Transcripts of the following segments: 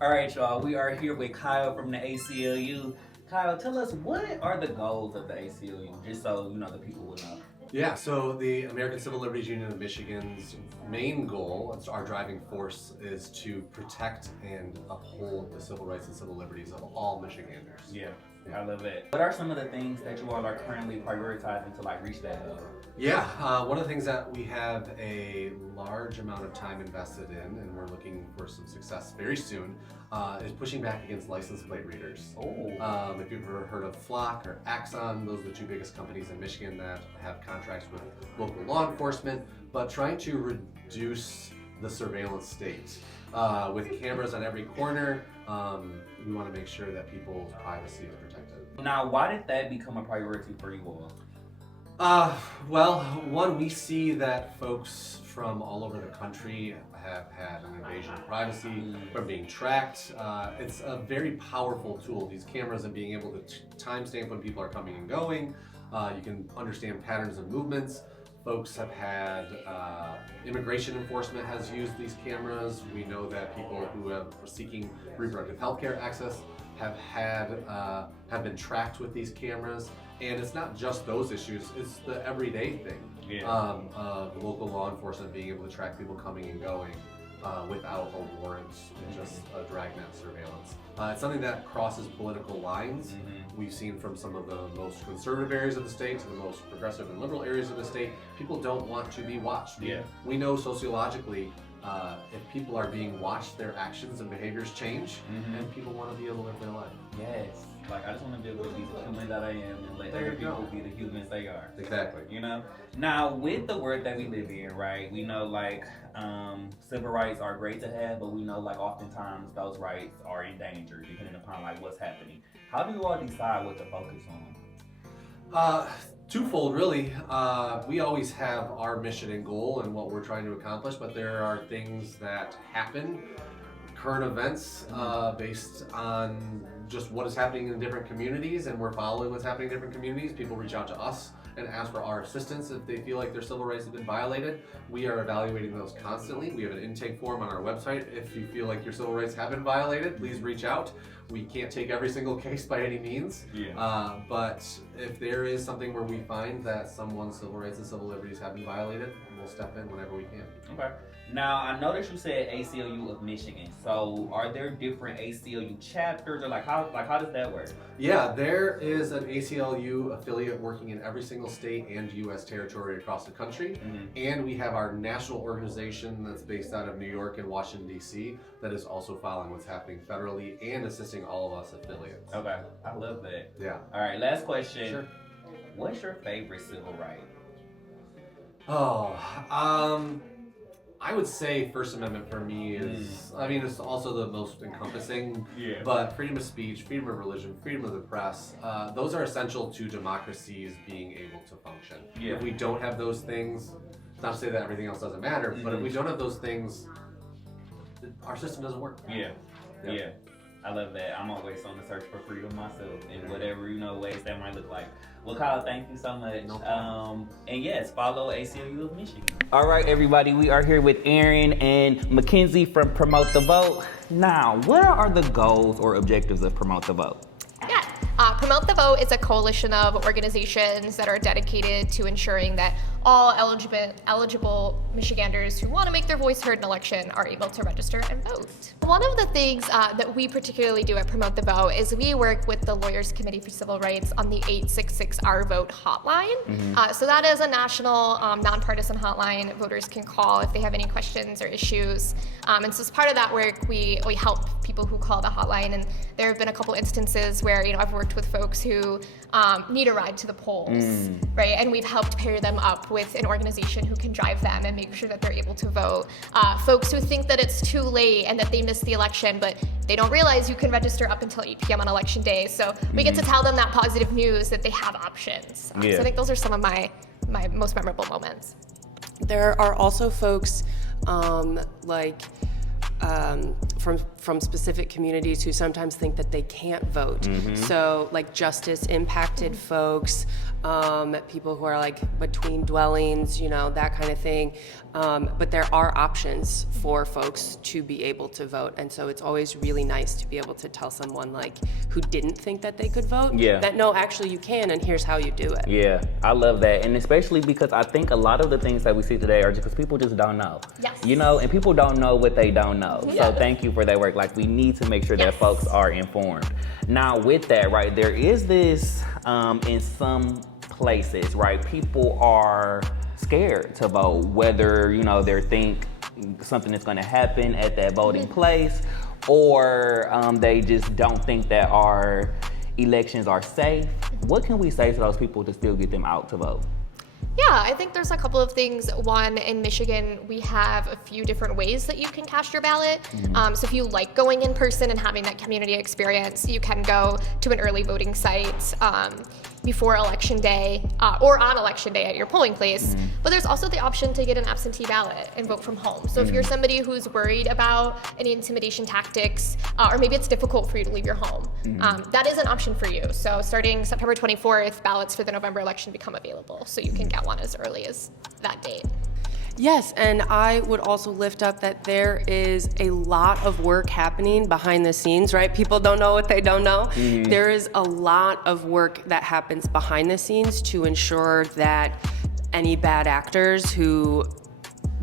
All right, y'all, we are here with Kyle from the ACLU. Kyle, tell us, what are the goals of the ACLU, just so the people will know. Yeah, so the American Civil Liberties Union of Michigan's main goal, our driving force, is to protect and uphold the civil rights and civil liberties of all Michiganders. Yeah, I love it. What are some of the things that you all are currently prioritizing to reach that goal? Yeah, one of the things that we have a large amount of time invested in, and we're looking for some success very soon, is pushing back against license plate readers. Oh. If you've ever heard of Flock or Axon, those are the two biggest companies in Michigan that have contracts with local law enforcement, but trying to reduce the surveillance state. With cameras on every corner, we want to make sure that people's privacy is protected. Now, why did that become a priority for you all? Well, one, we see that folks from all over the country have had an invasion of privacy from being tracked. It's a very powerful tool, these cameras, and being able to timestamp when people are coming and going. You can understand patterns of movements. Folks have had, immigration enforcement has used these cameras. We know that people who are seeking reproductive health care access have been tracked with these cameras. And it's not just those issues, it's the everyday thing of local law enforcement being able to track people coming and going without a warrant, just a dragnet surveillance. It's something that crosses political lines. We've seen from some of the most conservative areas of the state to the most progressive and liberal areas of the state, people don't want to be watched. We know sociologically, if people are being watched, their actions and behaviors change, and people want to be able to live their life. Yes. I just want to be able to be the human that I am and let other people be the humans they are. Exactly. Now, with the world that we live in, right, we know civil rights are great to have, but we know oftentimes those rights are in danger depending upon what's happening. How do you all decide what to focus on? Twofold, really. We always have our mission and goal and what we're trying to accomplish, but there are things that happen, current events, based on just what is happening in different communities, and we're following what's happening in different communities. People reach out to us and ask for our assistance if they feel like their civil rights have been violated. We are evaluating those constantly. We have an intake form on our website. If you feel like your civil rights have been violated, please reach out. We can't take every single case by any means, but if there is something where we find that someone's civil rights and civil liberties have been violated, we'll step in whenever we can. Okay. Now, I noticed you said ACLU of Michigan. So, are there different ACLU chapters, or how does that work? Yeah, there is an ACLU affiliate working in every single state and U.S. territory across the country, and we have our national organization that's based out of New York and Washington, D.C. that is also following what's happening federally and assisting all of us affiliates. Okay, I love that. Yeah. All right, last question. Sure. What's your favorite civil right? I would say First Amendment for me is, it's also the most encompassing, Yeah. but freedom of speech, freedom of religion, freedom of the press, those are essential to democracies being able to function. Yeah. If we don't have those things, not to say that everything else doesn't matter, but if we don't have those things, our system doesn't work. Yeah. I love that. I'm always on the search for freedom myself in whatever, ways that might look like. Well, Kyle, thank you so much. No problem. And yes, follow ACLU of Michigan. All right, everybody, we are here with Aaron and Mackenzie from Promote the Vote. Now, what are the goals or objectives of Promote the Vote? Yeah, Promote the Vote is a coalition of organizations that are dedicated to ensuring that all eligible Michiganders who want to make their voice heard in an election are able to register and vote. One of the things that we particularly do at Promote the Vote is we work with the Lawyers Committee for Civil Rights on the 866-OUR-VOTE hotline. So that is a national nonpartisan hotline voters can call if they have any questions or issues. And so as part of that work, we help people who call the hotline, and there have been a couple instances where I've worked with folks who need a ride to the polls, right? And we've helped pair them up with an organization who can drive them and make sure that they're able to vote. Folks who think that it's too late and that they missed the election, but they don't realize you can register up until 8 p.m. on election day. So we get to tell them that positive news that they have options. So I think those are some of my most memorable moments. There are also folks from from specific communities who sometimes think that they can't vote. So like justice impacted folks, people who are like between dwellings, you know, that kind of thing. But there are options for folks to be able to vote. And so it's always really nice to be able to tell someone like who didn't think that they could vote that no, actually you can, and here's how you do it. Yeah, I love that. And especially because I think a lot of the things that we see today are just because people just don't know. Yes. You know, and people don't know what they don't know. So thank you for that work. Like, we need to make sure that folks are informed. Now, with that, right, there is this, in some places, right, people are scared to vote, whether, you know, they think something is going to happen at that voting place, or they just don't think that our elections are safe. What can we say to those people to still get them out to vote? Yeah, I think there's a couple of things. One, in Michigan, we have a few different ways that you can cast your ballot. So if you like going in person and having that community experience, you can go to an early voting site before Election Day or on Election Day at your polling place. But there's also the option to get an absentee ballot and vote from home. So if you're somebody who's worried about any intimidation tactics, or maybe it's difficult for you to leave your home, that is an option for you. So starting September 24th, ballots for the November election become available. So you can get one as early as that date. Yes, and I would also lift up that there is a lot of work happening behind the scenes, right? People don't know what they don't know. There is a lot of work that happens behind the scenes to ensure that any bad actors who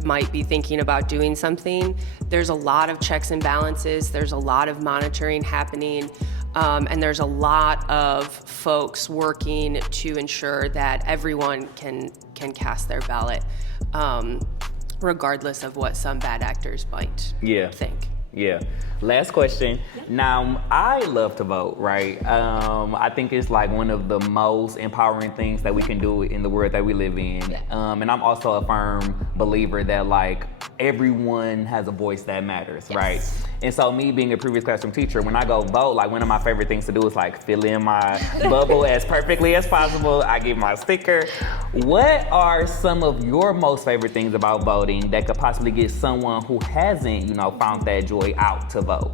might be thinking about doing something, there's a lot of checks and balances, there's a lot of monitoring happening, and there's a lot of folks working to ensure that everyone can cast their ballot, regardless of what some bad actors might think. Yeah. Last question. Now, I love to vote, right? I think it's like one of the most empowering things that we can do in the world that we live in. And I'm also a firm believer that like everyone has a voice that matters, right? And so me being a previous classroom teacher, when I go vote, like one of my favorite things to do is like fill in my bubble as perfectly as possible. I get my sticker. What are some of your most favorite things about voting that could possibly get someone who hasn't, you know, found that joy out to vote?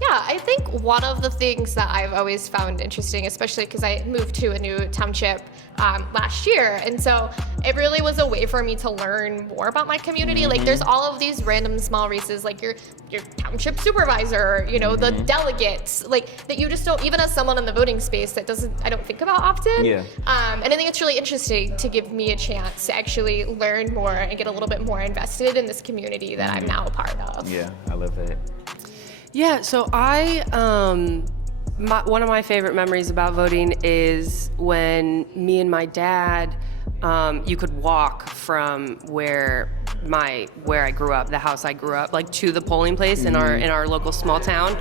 Yeah, I think one of the things that I've always found interesting, especially because I moved to a new township last year, and so it really was a way for me to learn more about my community. Like, there's all of these random small races, like your township supervisor, you know, the delegates, like that you just don't, even as someone in the voting space, that I don't think about often. And I think it's really interesting to give me a chance to actually learn more and get a little bit more invested in this community that I'm now a part of. Yeah, I love that. Yeah, so one of my favorite memories about voting is when me and my dad, you could walk from where I grew up, the house I grew up, like to the polling place in our local small town.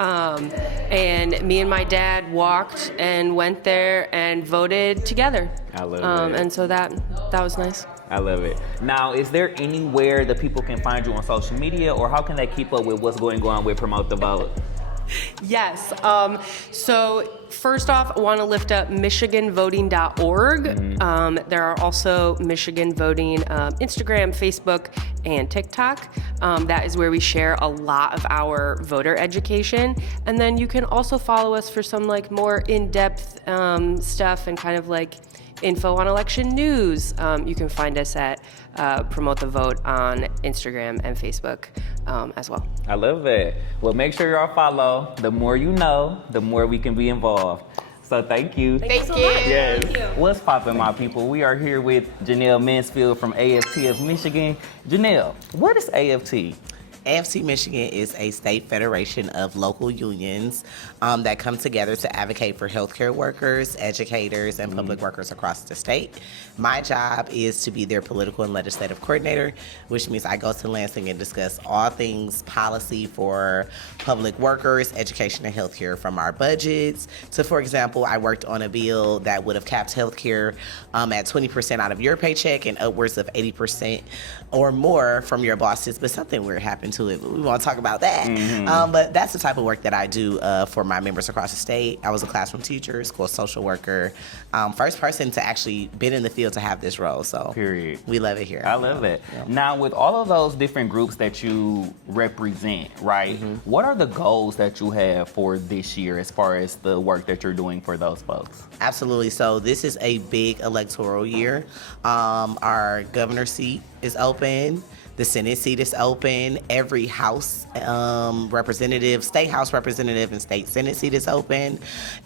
And me and my dad walked and went there and voted together. I love it. And so that was nice. I love it. Now, is there anywhere that people can find you on social media, or how can they keep up with what's going on with Promote the Vote? Yes. So first off, I want to lift up michiganvoting.org. There are also Michigan Voting Instagram, Facebook, and TikTok. That is where we share a lot of our voter education. And then you can also follow us for some like more in-depth stuff and kind of like info on election news. You can find us at Promote the Vote on Instagram and Facebook as well. I love that. Well, make sure y'all follow. The more you know, the more we can be involved. So thank you. Thank you. Yes. Thank you. What's poppin', my people? We are here with Janelle Mansfield from AFT of Michigan. Janelle, what is AFT? AFT Michigan is a state federation of local unions that come together to advocate for healthcare workers, educators, and public workers across the state. My job is to be their political and legislative coordinator, which means I go to Lansing and discuss all things policy for public workers, education, and healthcare, from our budgets to, for example, I worked on a bill that would have capped healthcare at 20% out of your paycheck and upwards of 80% or more from your bosses, but something weird happened into it, but we won't talk about that. But that's the type of work that I do for my members across the state. I was a classroom teacher, school social worker, first person to actually been in the field to have this role. So Period. We love it here. I love it. Now, with all of those different groups that you represent, right, what are the goals that you have for this year as far as the work that you're doing for those folks? Absolutely. So this is a big electoral year. Our governor's seat is open. The Senate seat is open. Every House representative, state House representative, and state Senate seat is open.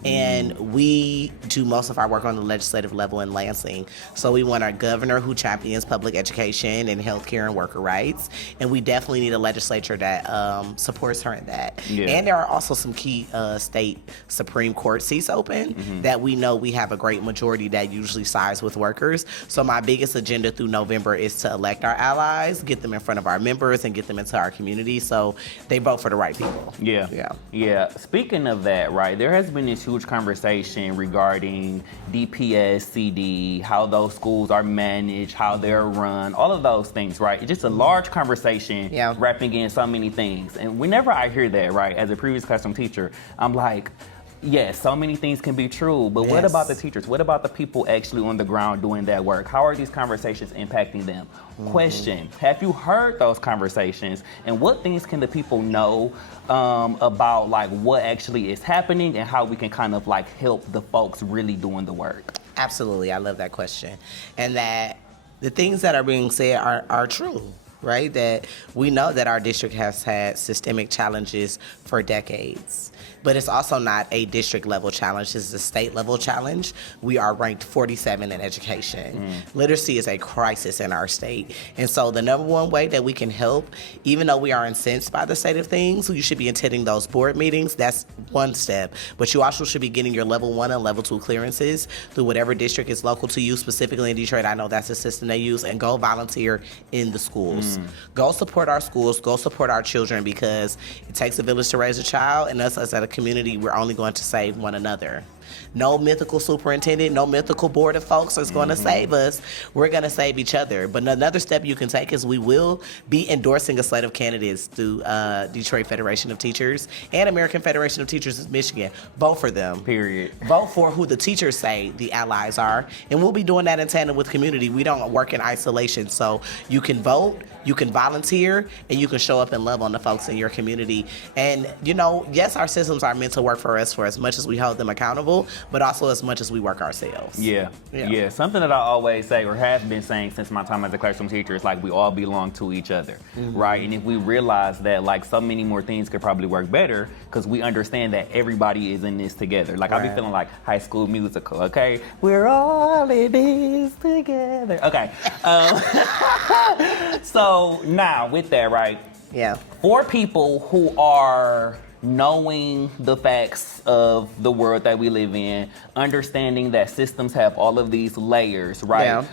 And we do most of our work on the legislative level in Lansing. So we want our governor who champions public education and healthcare and worker rights. And we definitely need a legislature that supports her in that. Yeah. And there are also some key state Supreme Court seats open that we know we have a great majority that usually sides with workers. So my biggest agenda through November is to elect our allies, get them in front of our members, and get them into our community so they vote for the right people. Yeah. Speaking of that, right, there has been this huge conversation regarding DPS, CD, how those schools are managed, how they're run, all of those things, right? It's just a large conversation wrapping in so many things. And whenever I hear that, right, as a previous classroom teacher, I'm like, yes, so many things can be true, but what about the teachers? What about the people actually on the ground doing that work? How are these conversations impacting them? Question, have you heard those conversations? And what things can the people know about like what actually is happening and how we can kind of like help the folks really doing the work? Absolutely. I love that question. And that the things that are being said are true. Right? That we know that our district has had systemic challenges for decades. But it's also not a district level challenge, it's a state level challenge. We are ranked 47 in education. Literacy is a crisis in our state. And so the number one way that we can help, even though we are incensed by the state of things, you should be attending those board meetings. That's one step. But you also should be getting your level 1 and level 2 clearances through whatever district is local to you, specifically in Detroit. I know that's the system they use, and go volunteer in the schools. Go support our schools, go support our children, because it takes a village to raise a child, and us as a community, we're only going to save one another. No mythical superintendent, no mythical board of folks is going to save us. We're going to save each other. But another step you can take is we will be endorsing a slate of candidates through Detroit Federation of Teachers and American Federation of Teachers in Michigan. Vote for them. Period. Vote for who the teachers say the allies are. And we'll be doing that in tandem with community. We don't work in isolation. So you can vote, you can volunteer, and you can show up and love on the folks in your community. And, you know, yes, our systems are meant to work for us for as much as we hold them accountable, but also as much as we work ourselves. Yeah. Something that I always say, or have been saying since my time as a classroom teacher, is like we all belong to each other, right? And if we realize that like so many more things could probably work better, because we understand that everybody is in this together. Like I be feeling like High School Musical, okay? We're all in this together. Okay. So now with that, right? Yeah. For people who are knowing the facts of the world that we live in, understanding that systems have all of these layers, right?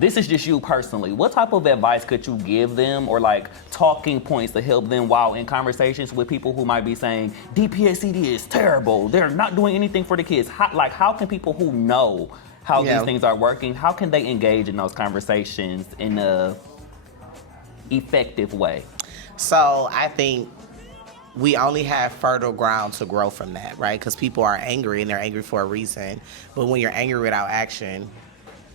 This is just you personally. What type of advice could you give them, or like talking points to help them while in conversations with people who might be saying DPSCD is terrible, they're not doing anything for the kids? How can people who know how these things are working, how can they engage in those conversations in a effective way? So I think we only have fertile ground to grow from that, right? Because people are angry, and they're angry for a reason. But when you're angry without action,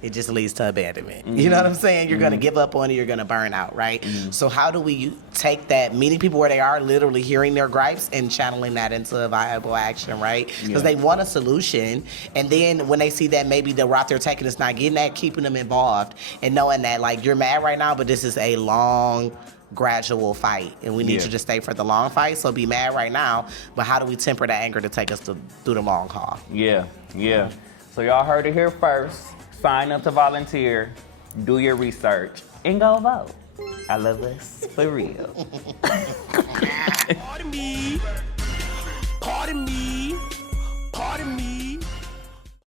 it just leads to abandonment. You know what I'm saying? You're going to give up on it. You're going to burn out, right? So how do we take that, meeting people where they are, literally hearing their gripes and channeling that into a viable action, right? Because they want a solution. And then when they see that maybe the route they're taking is not getting that, keeping them involved and knowing that, like, you're mad right now, but this is a long, gradual fight, and we need you to stay for the long fight. So be mad right now, but how do we temper that anger to take us through the long haul? So y'all heard it here first. Sign up to volunteer, do your research, and go vote. I love us for real. Pardon me. Pardon me.